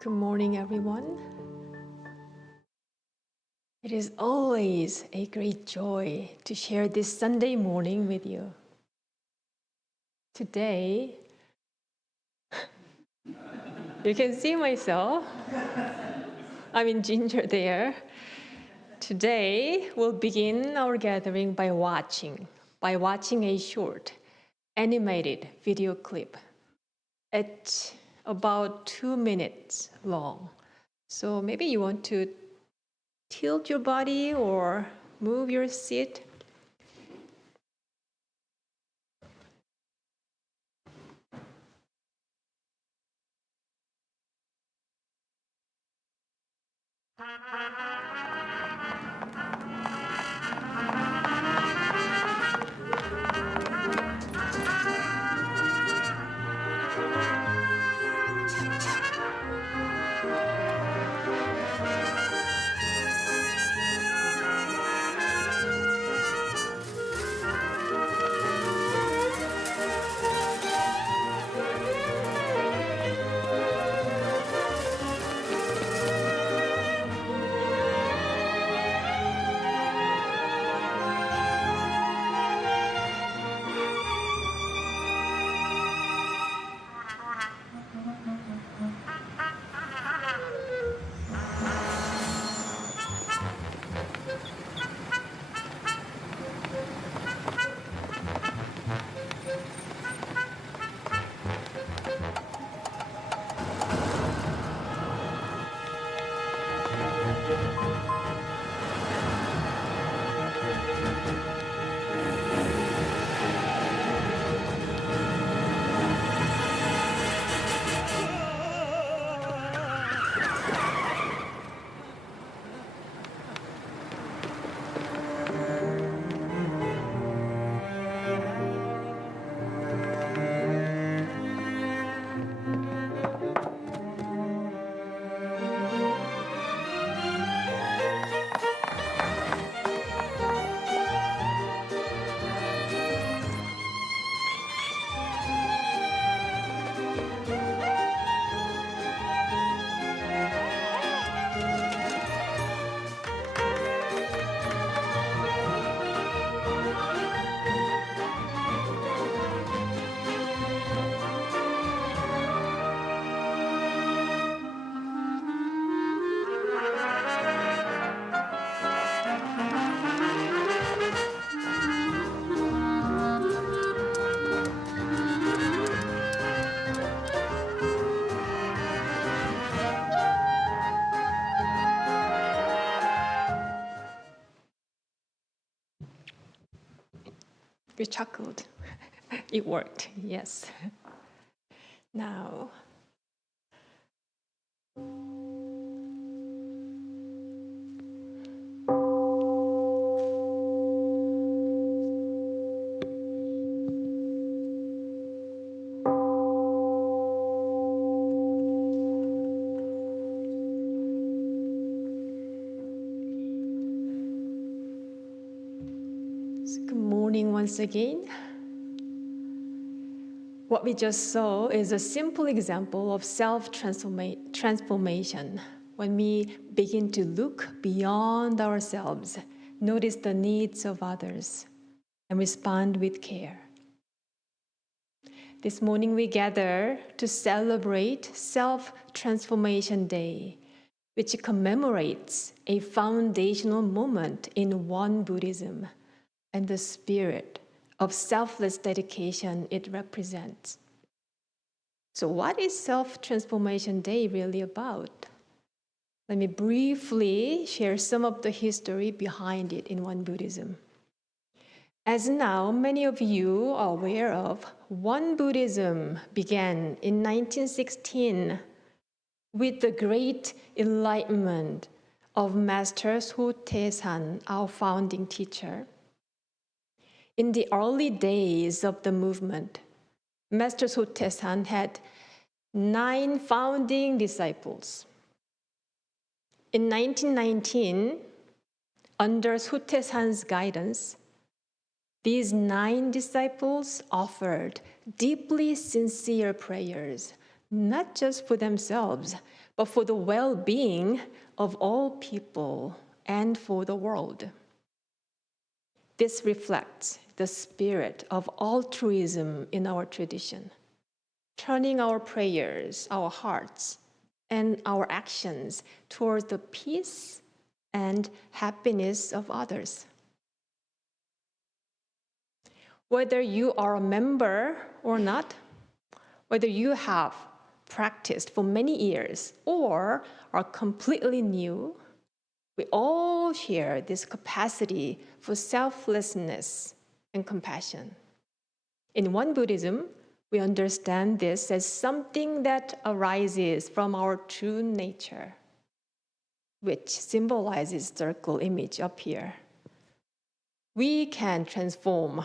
Good morning, everyone. It is always a great joy to share this Sunday morning with you. Today, you can see myself. I'm in ginger there. Today, we'll begin our gathering by watching a short animated video clip. It's about 2 minutes long. So maybe you want to tilt your body or move your seat. You chuckled. It worked, yes. Now, good morning once again. What we just saw is a simple example of self-transformation when we begin to look beyond ourselves, notice the needs of others, and respond with care. This morning we gather to celebrate Self-Transformation Day, which commemorates a foundational moment in Won Buddhism and the spirit of selfless dedication it represents. So what is Self-Transformation Day really about? Let me briefly share some of the history behind it in Won Buddhism. As now many of you are aware of, Won Buddhism began in 1916 with the great enlightenment of Master Sotaesan, our founding teacher. In the early days of the movement, Master Sotaesan had 9 founding disciples. In 1919, under Sotaesan's guidance, these 9 disciples offered deeply sincere prayers not just for themselves, but for the well-being of all people and for the world. This reflects the spirit of altruism in our tradition, turning our prayers, our hearts, and our actions towards the peace and happiness of others. Whether you are a member or not, whether you have practiced for many years or are completely new, we all share this capacity for selflessness and compassion. In Won Buddhism, we understand this as something that arises from our true nature, which symbolizes the circle image up here. We can transform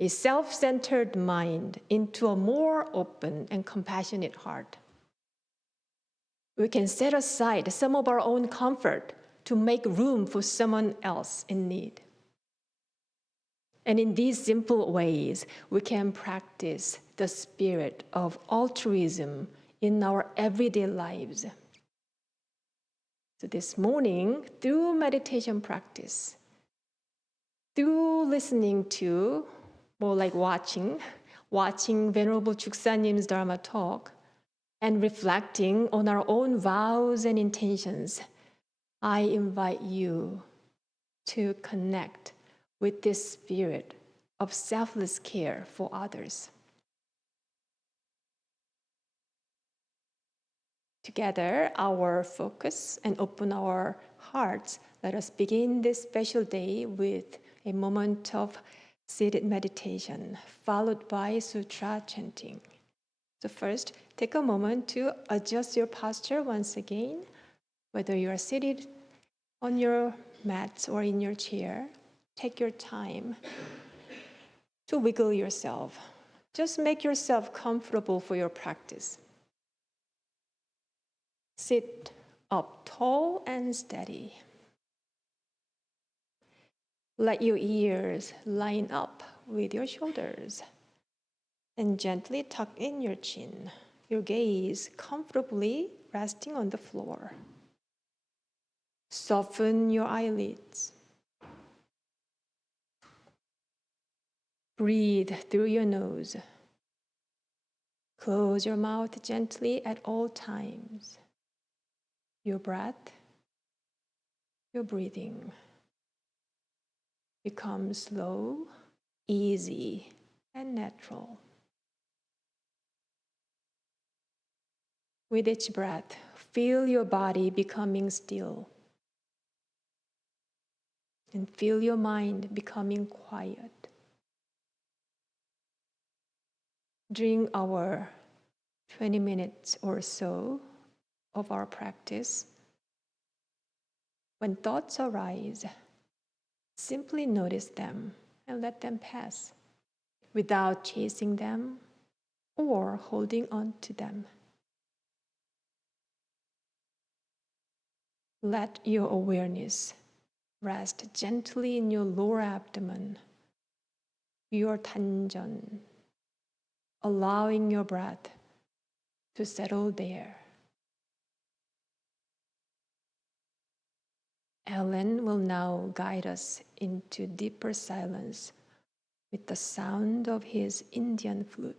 a self-centered mind into a more open and compassionate heart. We can set aside some of our own comfort to make room for someone else in need. And in these simple ways, we can practice the spirit of altruism in our everyday lives. So this morning, through meditation practice, through listening to, more like watching Venerable Chuksa님's Dharma talk, and reflecting on our own vows and intentions, I invite you to connect with this spirit of selfless care for others. Together, our focus and open our hearts. Let us begin this special day with a moment of seated meditation, followed by sutra chanting. So first, take a moment to adjust your posture once again, whether you are seated on your mat or in your chair. Take your time to wiggle yourself. Just make yourself comfortable for your practice. Sit up tall and steady. Let your ears line up with your shoulders and gently tuck in your chin, your gaze comfortably resting on the floor. Soften your eyelids. Breathe through your nose. Close your mouth gently at all times. Your breath, your breathing become slow, easy, and natural. With each breath, feel your body becoming still. And feel your mind becoming quiet. During our 20 minutes or so of our practice, when thoughts arise, simply notice them and let them pass without chasing them or holding on to them. Let your awareness rest gently in your lower abdomen, your tanjan, allowing your breath to settle there. Ellen will now guide us into deeper silence with the sound of his Indian flute.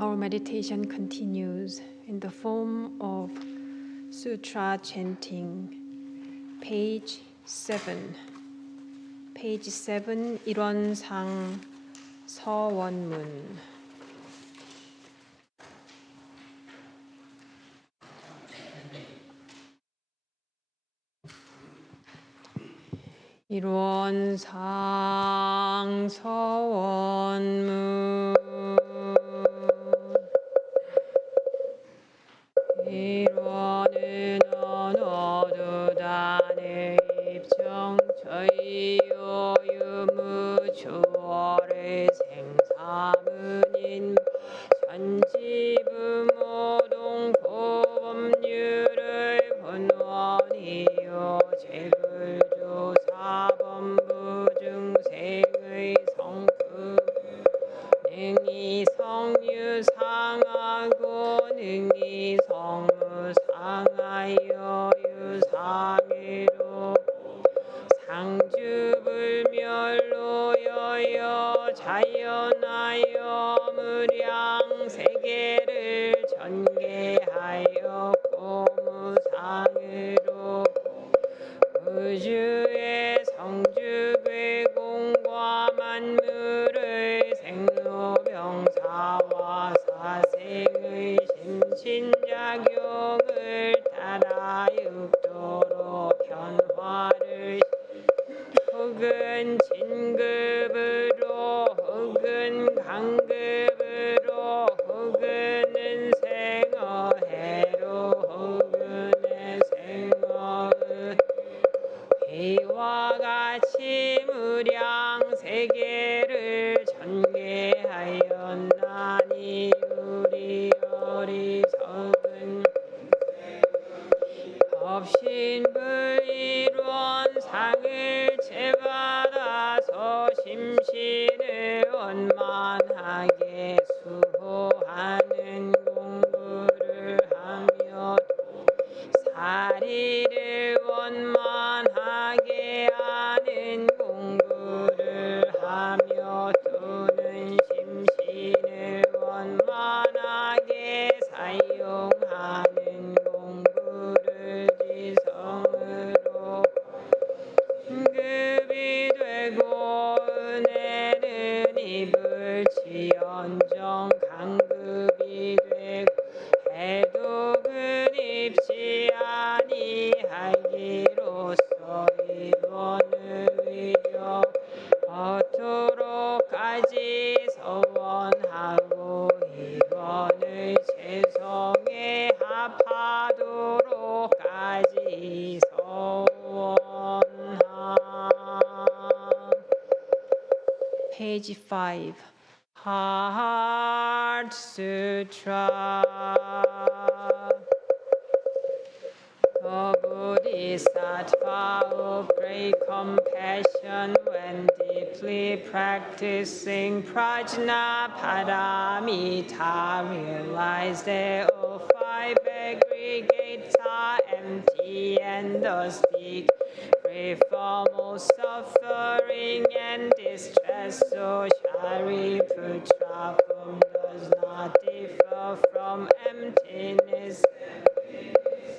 Our meditation continues in the form of sutra chanting, page 7. Page 7, 일원상 서원문. 일원상 서원문. 일원은 언어두단의 입정 저희요 유무주월의 생사문인 전지부모동 고법률의 본원이요 제불조 사범부 중생의 성품 능이 성유상하고 능이 성무상하여 유상으로 상주불멸로여여 자연하여 무량세계를 전개하여 고무상으로 우주의 성주괴공과 만물의 생로병사와 사생의 심신작용을 따라 육도로 변화를 혹은 진급으로 혹은 강급으로 혹은 생어해로 혹은 생어의 이와 같이 무량세계를 전개하였나니 우리 어리석은 법신불일원상을 제받아서 심신을 원만하게 수호하는 공부를 하며 사리를 원만하게 하는 공부를 하며 또는 심신을 원만하게 사용하는 공부를 지성으로 급이 되고 은혜는 입을지언정 강급이 되고 해독은 입지 아니하기로서 일원의 위력 어토록까지 서원하고 일원의 재성에 합하도록까지 서원함. Page 5. Heart Sutra. The Bodhisattva of great compassion when deeply practicing Prajnaparamita realized that all five aggregates are empty and thus speak free from all suffering and distress. So Shariputra form does not differ from emptiness.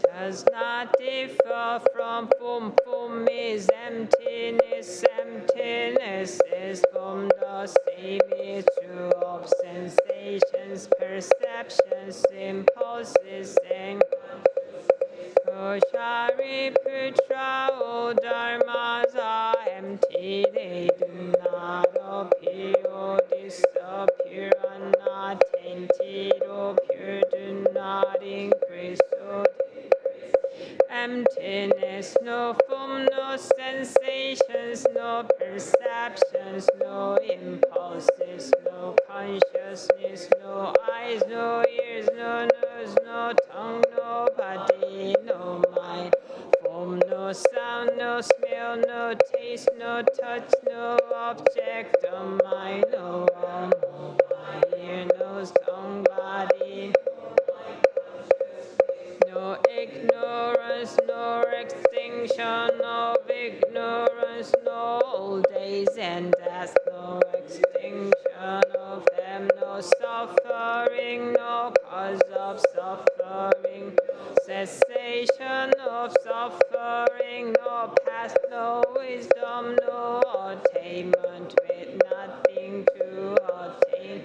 Does not differ from form. Form is emptiness. Emptiness is form. The same is true of sensations, perceptions, impulses, and Shariputra, all dharmas are empty. They do not appear or disappear, are not tainted or pure, do not increase or emptiness, no form, no sensations, no perceptions, no impulses, no consciousness, no eyes, no ears, no nose, no tongue, no body, no mind, form, no sound, no smell, no taste, no touch, no object of mind, no arm, no ear, no tongue, body. No ignorance, no extinction of ignorance, no old no suffering, no cause of suffering, cessation of suffering, no path, no wisdom, no attainment, with nothing to attain.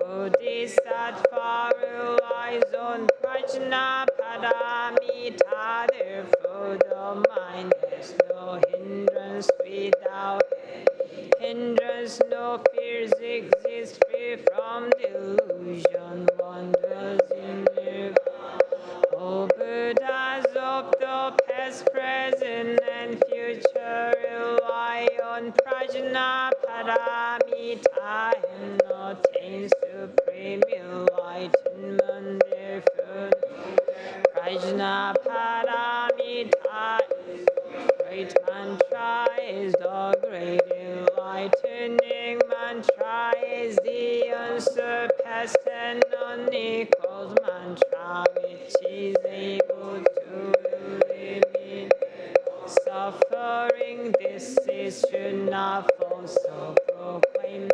Bodhisattva relies on prajna paramita, therefore the mind has no hindrance. Without hindrance, no fears exist. Free from delusion, one dwells in nirvana. O Buddhas of the past, present, and future rely on prajna paramita and attain supreme enlightenment. Therefore, prajna paramita is great mantra, is the great enlightening mantra, is the unsurpassed and unequaled mantra, which is able to eliminate suffering. This is Srila also proclaimed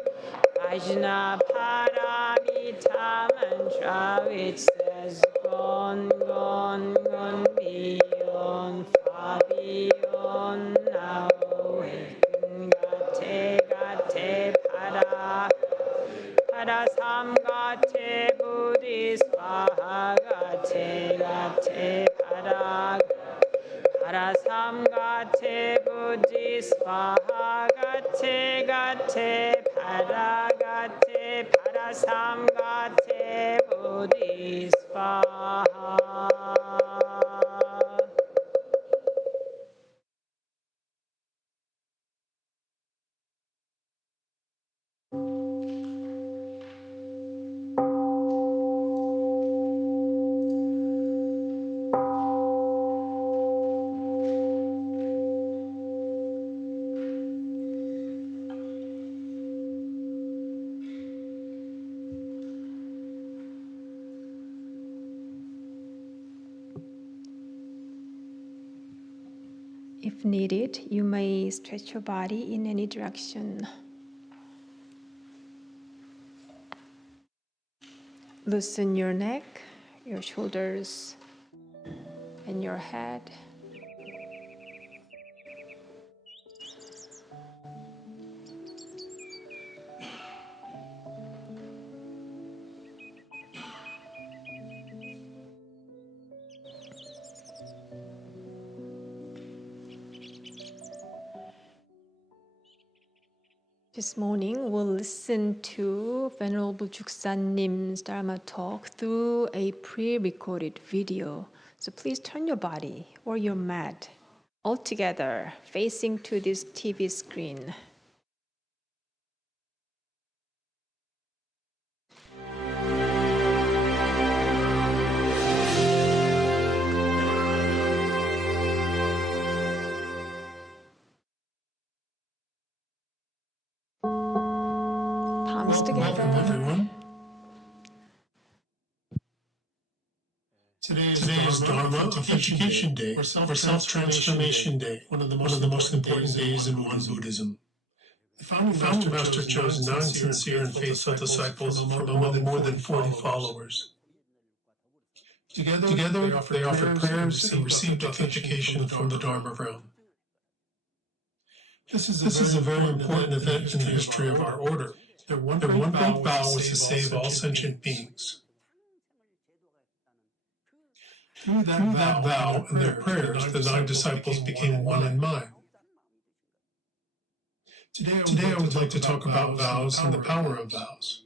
Prajna Paramita mantra, which says gone, gone, gone, beyond, far beyond, now awaken, gate, gate, para, para samgate, buddhisvaha, gate, gate, para, para samgate, buddhisvaha, gate, gate, para, gate, para samgate, buddhisvaha. If needed, you may stretch your body in any direction. Loosen your neck, your shoulders, and your head. This morning, we'll listen to Venerable Juksan Nim's Dharma talk through a pre-recorded video. So please turn your body or your mat all together, facing to this TV screen. Palms together. Welcome, everyone. Today is Dharma Authentication Day, or Self-Transformation Day, one of the most important days in Won Buddhism. The Founding Master chose 9 sincere and faithful disciples from among more than 40 followers. Together they offered prayers and received authentication from the Dharma realm. This is a very important event in the history of our order. Their one great vow was to save all sentient beings. Through that vow and their prayers, the 9 disciples became one in mind. Today I would like to talk about vows and the power of vows.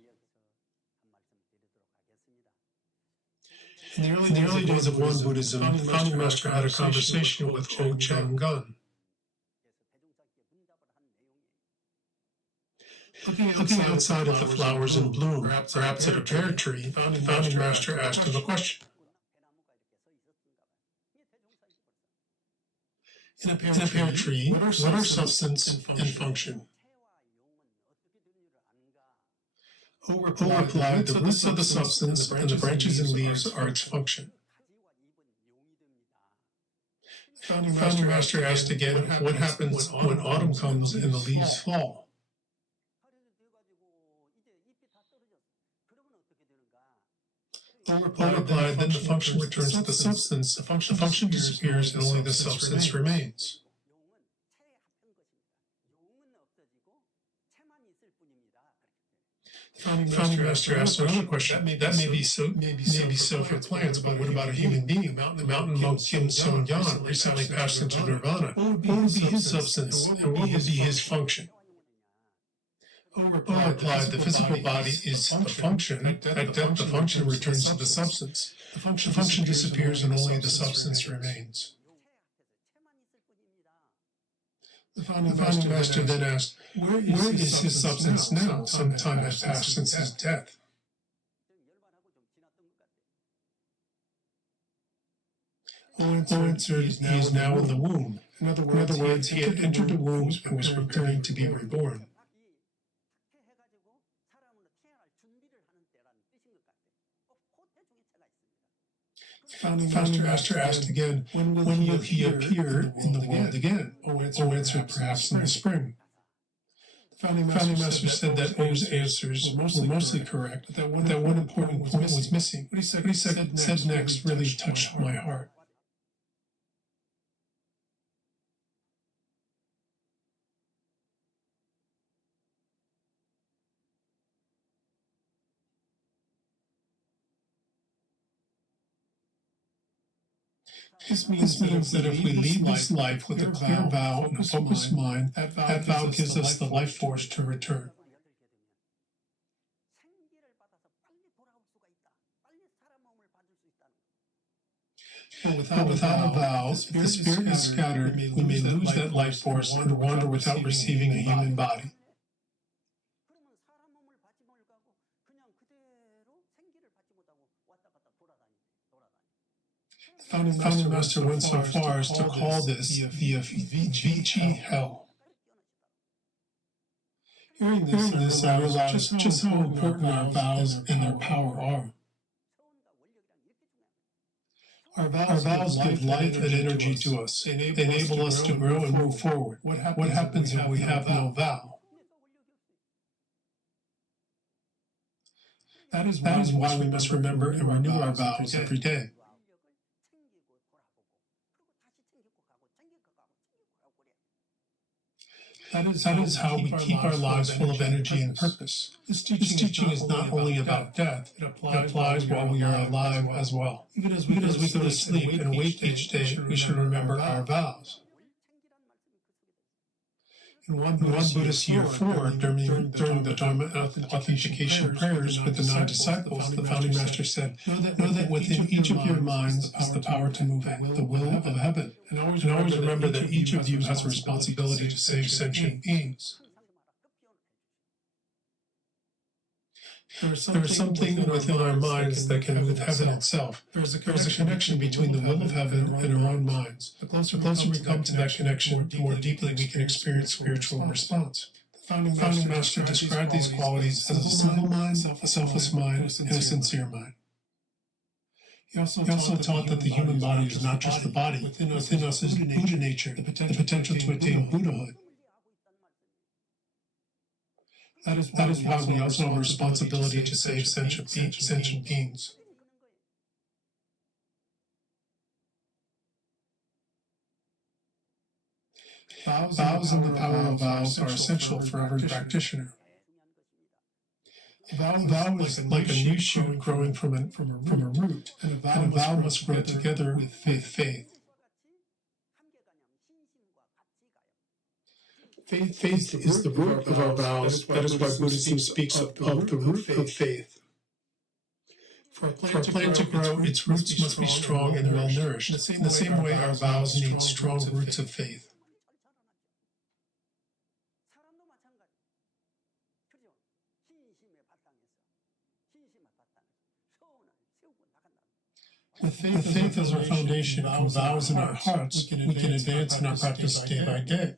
In the early days of Won Buddhism, the Founding Master had a conversation with O Chang Gun. Looking outside at the flowers in bloom, perhaps at a pear tree, the Founding Master asked him a question. In a pear tree, what are substance and function? O replied, the roots are the substance, and the branches and leaves are its function. The Founding Master asked again, what happens when autumn comes and the leaves fall? O replied, then the function returns to the substance. The function disappears and only the substance remains. The founding master asked another question. That may be so for plants, but what about a human being? The mountain monk Kim Sung Yan recently passed into nirvana. What would be his substance, and what would be his function? O replied, the physical body is a function. At death, the function returns to the substance. The function disappears and only the substance remains. The founding master then asked, where is his substance now? Some time has passed since his death. O answered, he is now in the womb. In other words, he had entered the womb and was preparing to be reborn. The founding master asked again, when will he appear in the world again? O answered, perhaps in the spring. The founding master said that O's answers were mostly correct, but that one important point was missing. What he said next really touched my heart. This means that if we lead this life with a clear vow and a focused mind, that vow gives us the life force to return. But without a vow, if the spirit is scattered, we may lose that life force and wander without receiving a human body. The founding master went so far as to call this the Vici hell. Hearing this, I realized just how important our vows and their power are. Our vows give life and energy to us. They enable us to grow and move forward. What happens if we have no vow? That is why we must remember and renew our vows every day. That is how we keep our lives full of energy and purpose. This teaching is not only about death, it applies while we are alive as well. Even as we go to sleep and wake each day, we should remember our vows. In one Buddhist year 4, during the Dharma authentication prayers with the 9 disciples, the founding master said, know that within each of your minds is the power to move the will of heaven. And always remember that each of you has a responsibility to save sentient beings. There is something within our minds that can move heaven itself. There is a connection between the will of heaven and our own minds. The closer we come to that connection, the more deeply we can experience spiritual response. The founding master described these qualities as a simple mind, a selfless mind, and a sincere mind. He also taught that the human body is not just the body. Within us is Buddha nature, the potential to attain Buddhahood. That is why we also have a responsibility to save sentient beings. Vows and the power of vows are essential for every practitioner. A vow is like a new shoot growing from a root, and a vow must grow together with faith. Faith is the root of our vows. That is why Buddhism speaks of the root of faith. For a plant to grow, its roots must be strong and well nourished. In the same way, our vows need strong roots of faith. With faith as our foundation and vows in our hearts, we can advance in our practice day by day.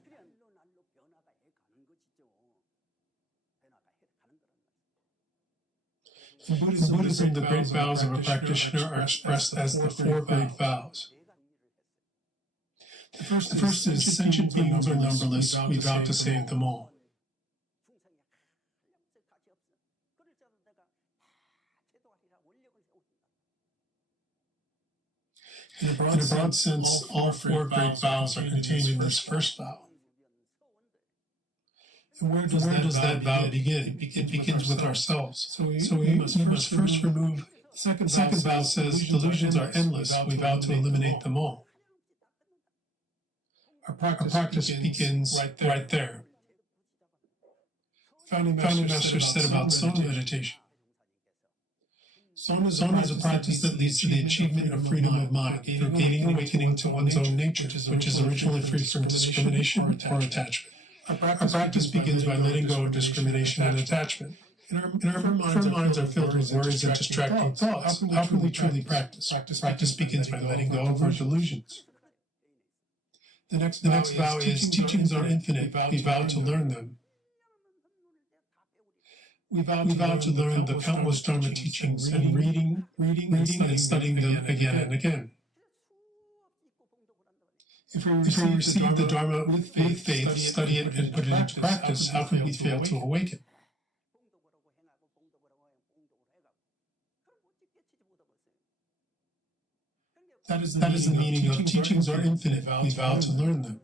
In Buddhism, the great vows of a practitioner are expressed as the 4 great vows. The first is, sentient beings are numberless, we vow to save them all. In a broad sense, all four great vows are contained in this first vow. And where does that vow begin? It begins with ourselves. So we must first remove. The second vow says, delusions are endless. We vow to eliminate them all. Our practice begins right there. Founding Master said about Sona meditation. Sona is a practice that leads to the achievement of freedom of mind through gaining awakening to one's own nature, which is originally free from discrimination or attachment. Our practice begins by letting go of discrimination and attachment. Our minds are filled with worries and distracting thoughts. How can we truly practice? Practice begins by letting go of our delusions. The next vow is teachings are infinite. We vow to learn them. We vow to learn the countless Dharma teachings and reading and studying them again and again. If we receive the Dharma with faith, study it, and put it into practice, how can we fail to awaken? That is the meaning of teachings are infinite. We vow to learn them.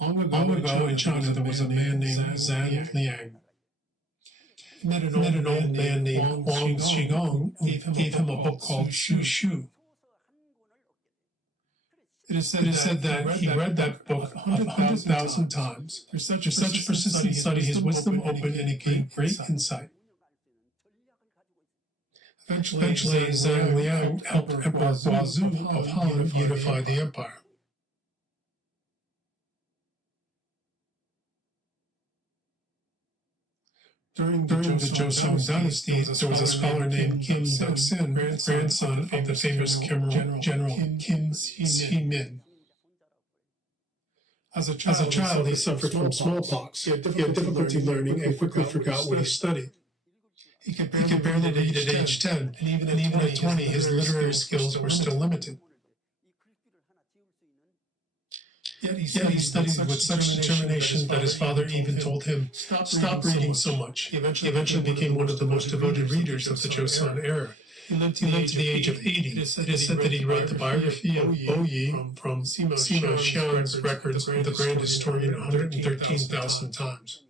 Long ago in China, there was a man named Zhang Liang. He met an old man named Huang Xigong who gave him a book called Shu Shu. It is said that he read that book 100,000 times. Through such persistent study, his wisdom opened and he gained great insight. Eventually, Zhang Liang helped Emperor Guazhu of Han unify the empire. During the Joseon dynasty, there was a scholar named Kim Duxin, grandson of the famous General Kim Si-min. As a child, he suffered from smallpox. He had difficulty learning and quickly forgot what he studied. He could barely read at age 10, and even at 20, his literary skills were still limited. Yet he studied with such determination that his father even told him, "Stop reading so much." He eventually became one of the most devoted readers of the Joseon era. He lived to the age of 80. It is said that he read the biography of Bo Yi from Sima Xian's records of the grand historian 113,000 times.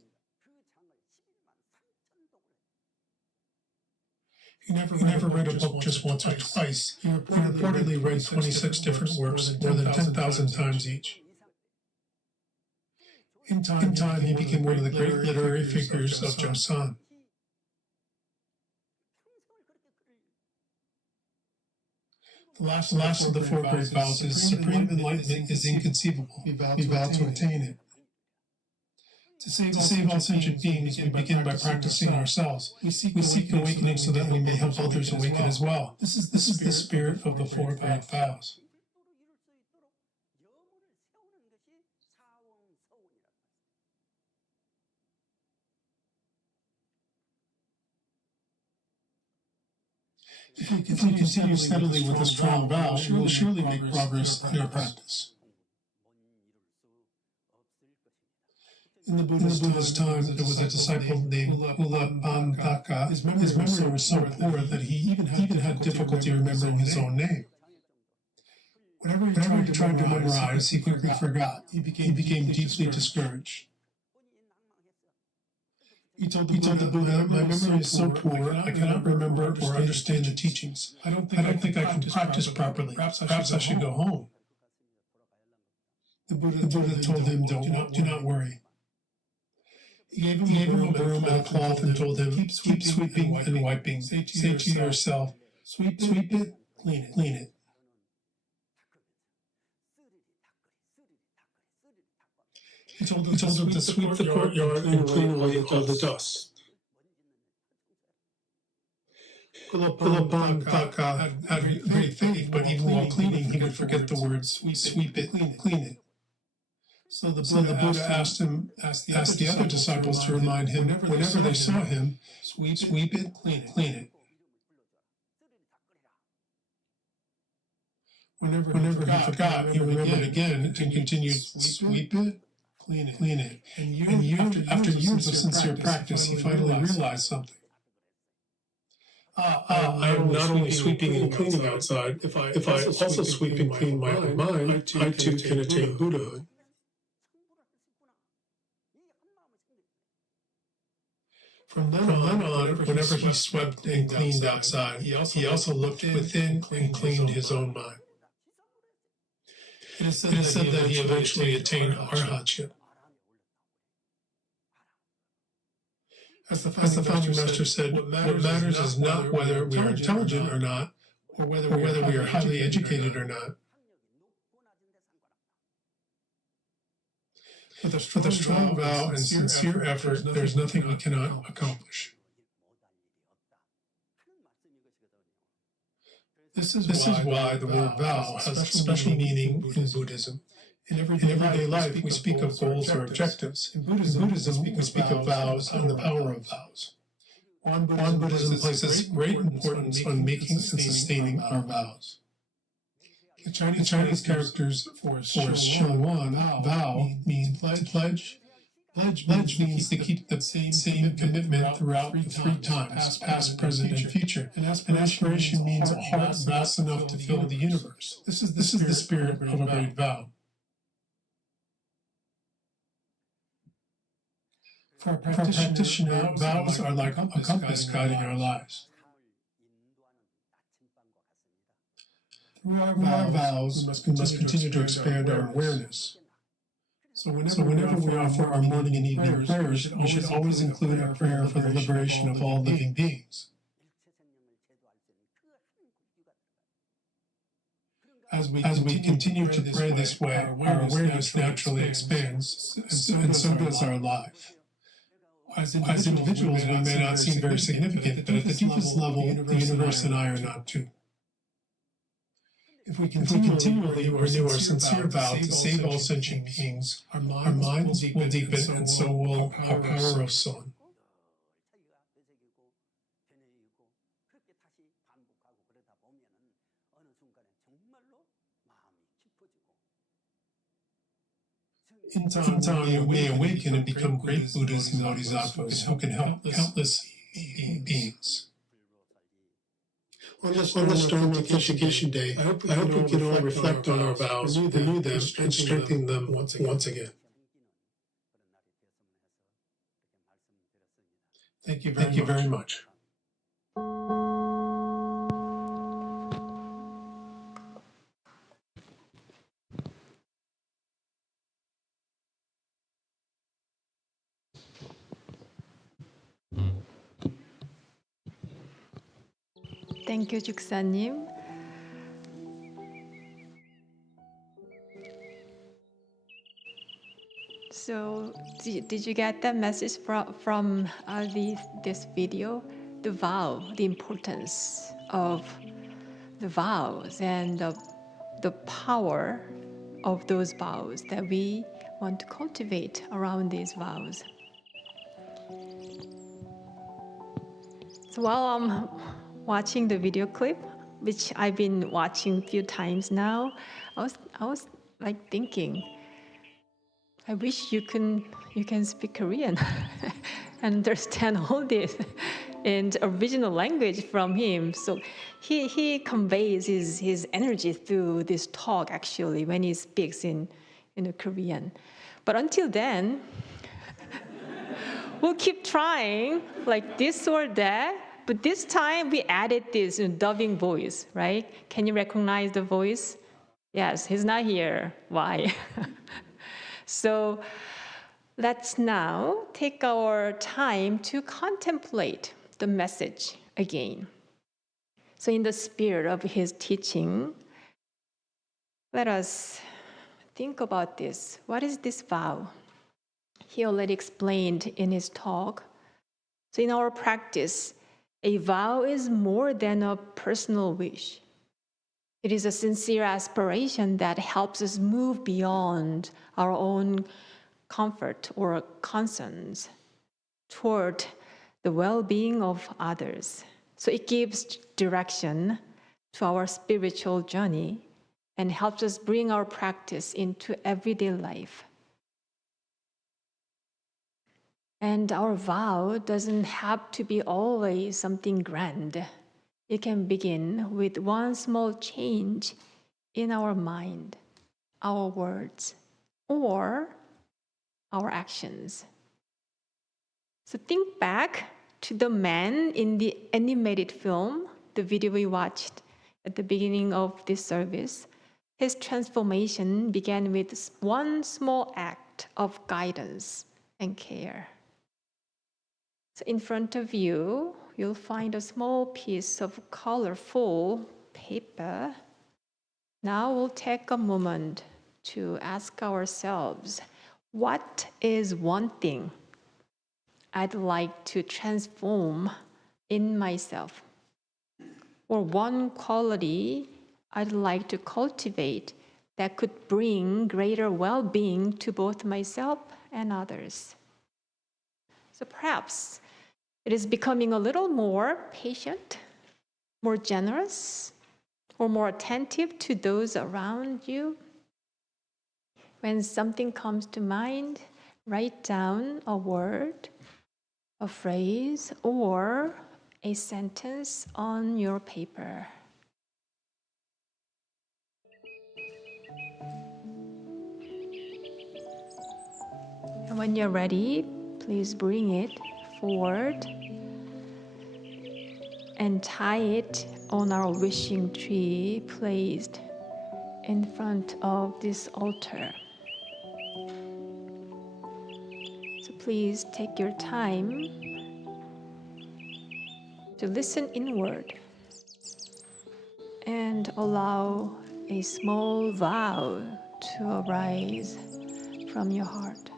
He never read a book just once or twice. He reportedly read 26 different works, more than 10,000 times each. In time, he became one of the great literary figures of Joseon. The last of the four great vows is supreme enlightenment is inconceivable. We vow to attain it. To save all sentient beings, we begin by practicing ourselves. We seek awakening so that we may help others awaken as well. This is the spirit of the four great vows. If we continue steadily with a strong vow, we will surely make progress in our practice. In the Buddha's time, there was a disciple named Ulapanbaka. His memory was so poor that he even had difficulty remembering his own name. Whenever he tried to memorize, he quickly forgot. He became deeply discouraged. He told the Buddha, "My memory is so poor, I cannot remember or understand the teachings. I don't think I can practice properly. Perhaps I should go home." The Buddha told him, "Do not worry." He gave him a broom and a cloth and told him, "Keep sweeping and wiping. Say to yourself, sweep it, clean it." He told him to sweep the courtyard and clean away all the dust. Ulapanbaka had great faith, but even while cleaning, he would forget the words, "Sweep it, clean it." So the Buddha asked the other disciples to remind him whenever they saw him, sweep it, clean it. Whenever he forgot, he remembered again and continued, "Sweep it, clean it." And after years of sincere practice, he finally realized something. I am not only sweeping and cleaning outside, if I also sweep and clean my own mind, I too can attain Buddhahood. From then on, whenever he swept and cleaned outside, he also looked within and cleaned his own mind. It is said that he eventually attained arhatship. As the founding master said, what matters is not whether we are intelligent or not, or whether we are highly educated or not. With a strong vow and sincere effort, there is nothing we cannot accomplish. This is why the word vow has a special meaning in Buddhism. In everyday life, we speak of goals or objectives. In Buddhism, we speak of vows and the power of vows. Won Buddhism places great importance on making and sustaining our vows. The Chinese characters for Shengwan, vow, mean to pledge. Pledge means to keep the same commitment throughout the three times, past, present, and future. An aspiration means a heart vast enough to fill the universe. This is the spirit of a great vow. For a practitioner, vows are like a compass guiding our lives. Through our vows, we must continue to expand our awareness. So whenever we offer our morning and evening prayers, we should always include a prayer for the liberation of all living beings. As we continue to pray this way, our awareness naturally expands, and so does our life. As individuals, we may not seem very significant, but at the deepest level, the universe and I are not too. If we continually renew our sincere vow to save all sentient beings, our minds will deepen, and so will our power of Son. In time, you may awaken and become great Buddhas and Bodhisattvas who can help countless beings. On this Dharma Purification Day, I hope we can all reflect on our vows, renew them, and strengthen them once again. Thank you very much. Thank you, Juksa님. So, did you get that message from this video? The vow, the importance of the vows and the power of those vows that we want to cultivate around these vows. So while I'm watching the video clip, which I've been watching a few times now, I was like thinking, I wish you can speak Korean and understand all this in original language from him. So he conveys his energy through this talk actually when he speaks in Korean. But until then, we'll keep trying like this or that. But this time we added this dubbing voice, right? Can you recognize the voice? Yes, he's not here. Why? So let's now take our time to contemplate the message again. So in the spirit of his teaching, let us think about this. What is this vow? He already explained in his talk. So in our practice, a vow is more than a personal wish. It is a sincere aspiration that helps us move beyond our own comfort or concerns toward the well-being of others. So it gives direction to our spiritual journey and helps us bring our practice into everyday life. And our vow doesn't have to be always something grand. It can begin with one small change in our mind, our words, or our actions. So think back to the man in the animated film, the video we watched at the beginning of this service. His transformation began with one small act of guidance and care. So in front of you, you'll find a small piece of colorful paper. Now we'll take a moment to ask ourselves, what is one thing I'd like to transform in myself? Or one quality I'd like to cultivate that could bring greater well-being to both myself and others? So perhaps it is becoming a little more patient, more generous, or more attentive to those around you. When something comes to mind, write down a word, a phrase, or a sentence on your paper. And when you're ready, please bring it forward and tie it on our wishing tree placed in front of this altar. So please take your time to listen inward and allow a small vow to arise from your heart.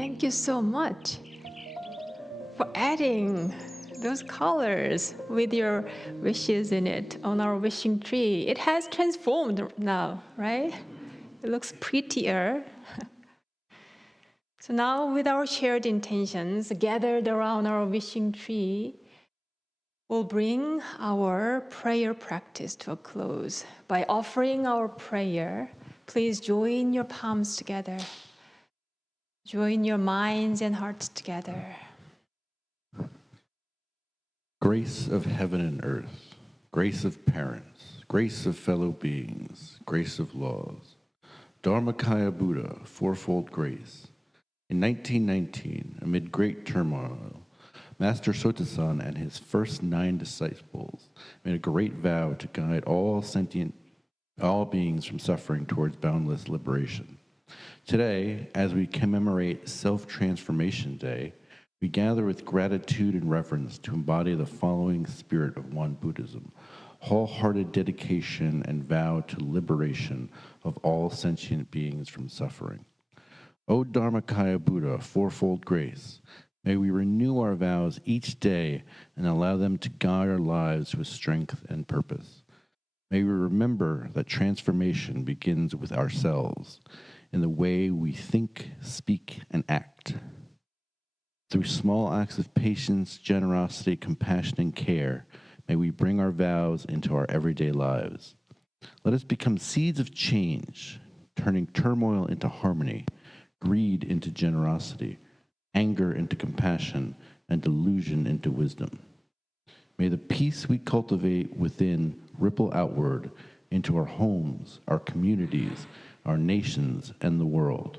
Thank you so much for adding those colors with your wishes in it on our wishing tree. It has transformed now, right? It looks prettier. So now with our shared intentions gathered around our wishing tree, we'll bring our prayer practice to a close. By offering our prayer, please join your palms together. Join your minds and hearts together. Grace of heaven and earth, grace of parents, grace of fellow beings, grace of laws. Dharmakaya Buddha, fourfold grace. In 1919, amid great turmoil, Master Sotasan and his first 9 disciples made a great vow to guide all beings from suffering towards boundless liberation. Today, as we commemorate Self-Transformation Day, we gather with gratitude and reverence to embody the following spirit of Won Buddhism: wholehearted dedication and vow to liberation of all sentient beings from suffering. O Dharmakaya Buddha, fourfold grace, may we renew our vows each day and allow them to guide our lives with strength and purpose. May we remember that transformation begins with ourselves, in the way we think, speak, and act. Through small acts of patience, generosity, compassion, and care, may we bring our vows into our everyday lives. Let us become seeds of change, turning turmoil into harmony, greed into generosity, anger into compassion, and delusion into wisdom. May the peace we cultivate within ripple outward into our homes, our communities, our nations, and the world.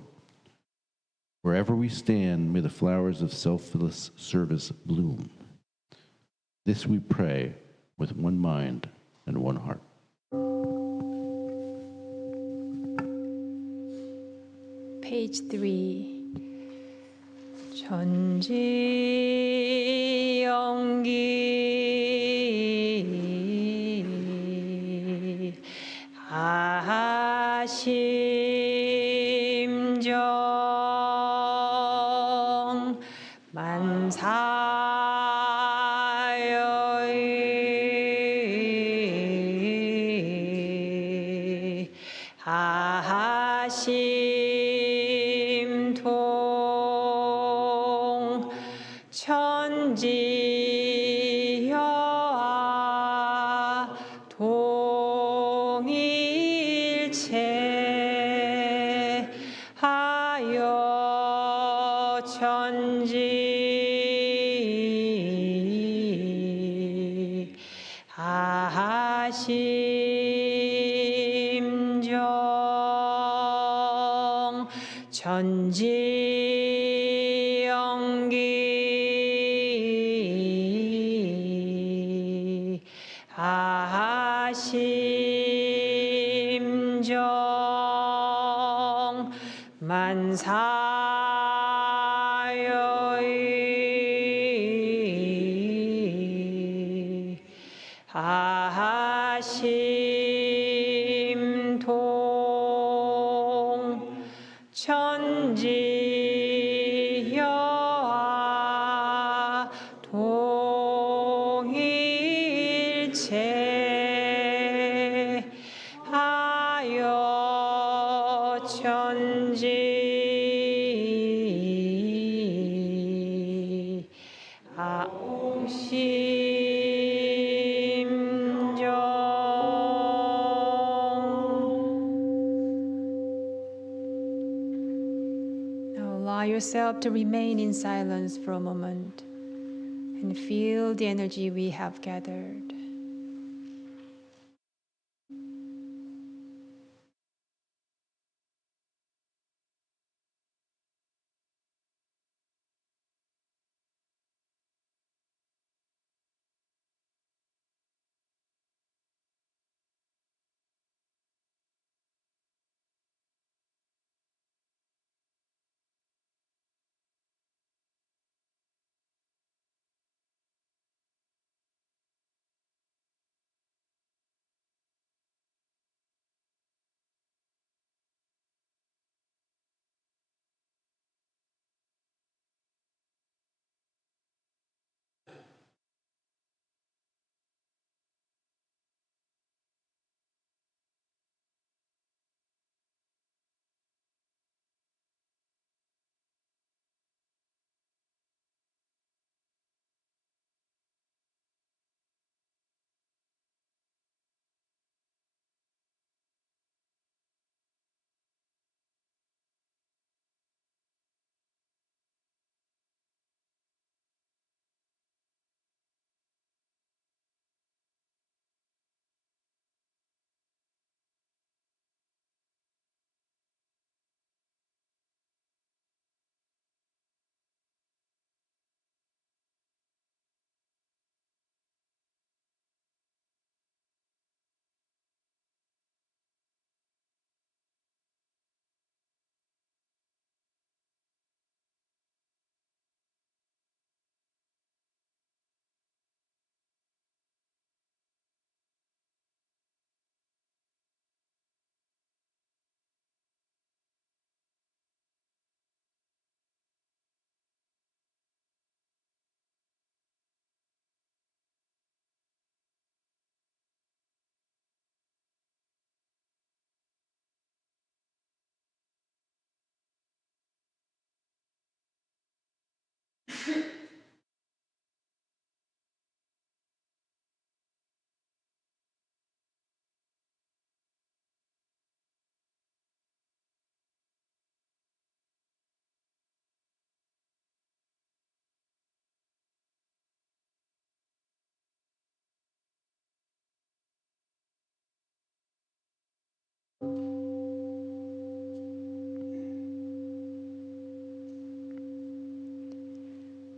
Wherever we stand, may the flowers of selfless service bloom. This we pray with one mind and one heart. Page 3. 전지연기 아심정 만사여의 아심통 천지여아 동일체 하여 천지 아심정 전지연기 아심정 만사여의 아심통 천지여아 동일체 하여 천지 Now allow yourself to remain in silence for a moment and feel the energy we have gathered.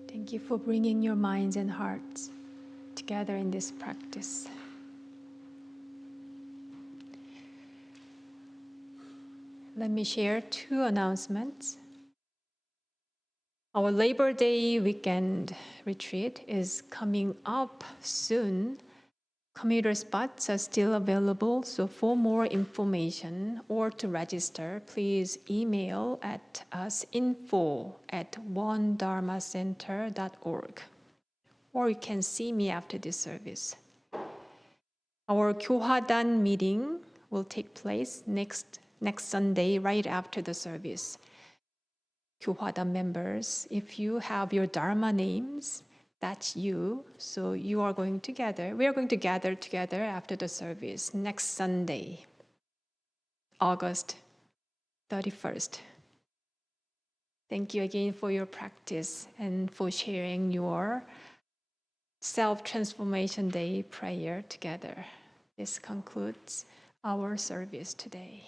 Thank you for bringing your minds and hearts together in this practice. Let me share 2 announcements. Our Labor Day weekend retreat is coming up soon. Commuter spots are still available, so for more information or to register, please email at us info@onedharmacenter.org, or you can see me after this service. Our Kyohadan meeting will take place next Sunday, right after the service. Kyohadan members, if you have your Dharma names, that's you. So we are going to gather together after the service next Sunday, August 31st. Thank you again for your practice and for sharing your Self-Transformation Day prayer together. This concludes our service today.